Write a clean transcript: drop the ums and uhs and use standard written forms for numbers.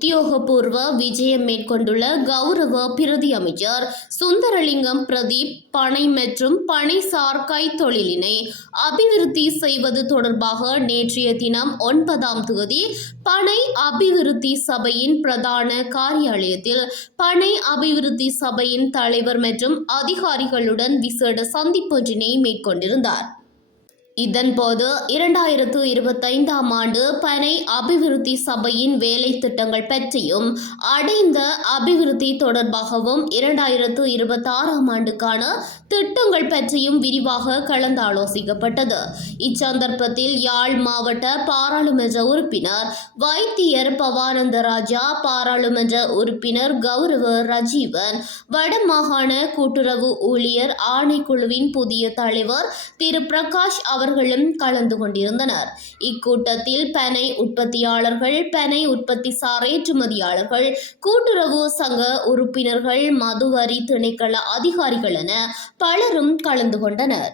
உத்தியோகபூர்வ விஜயம் மேற்கொண்டுள்ள கௌரவ பிரதி அமைச்சர் சுந்தரலிங்கம் பிரதீப் பனை மற்றும் பனைசார் கைத்தொழிலினை அபிவிருத்தி செய்வது தொடர்பாக நேற்றைய தினம் 9ஆம் தேதி பனை அபிவிருத்தி சபையின் பிரதான காரியாலயத்தில் பனை அபிவிருத்தி சபையின் தலைவர் மற்றும் அதிகாரிகளுடன் விசேட சந்திப்பொன்றினை மேற்கொண்டிருந்தார். இதன்போது 2025ஆம் ஆண்டு பனை அபிவிருத்தி சபையின் வேலை திட்டங்கள் பற்றியும் அடைந்த அபிவிருத்தி தொடர்பாகவும் 2026ஆம் ஆண்டுக்கான திட்டங்கள் பற்றியும் விரிவாக கலந்தாலோசிக்கப்பட்டது. இச்சந்தர்ப்பத்தில் யாழ் மாவட்ட பாராளுமன்ற உறுப்பினர் வைத்தியர் பவானந்த ராஜா, பாராளுமன்ற உறுப்பினர் கௌரவ ரஜீவன், வடமாகாண கூட்டுறவு ஊழியர் ஆணைக்குழுவின் புதிய தலைவர் திரு பிரகாஷ் அவர்களும் கலந்து கொண்டிருந்தனர். இக்கூட்டத்தில் பனை உற்பத்தியாளர்கள், பனை உற்பத்திசார் ஏற்றுமதியாளர்கள், கூட்டுறவு சங்க உறுப்பினர்கள், மதுவரி திணைக்கள அதிகாரிகள் என பலரும் கலந்து கொண்டனர்.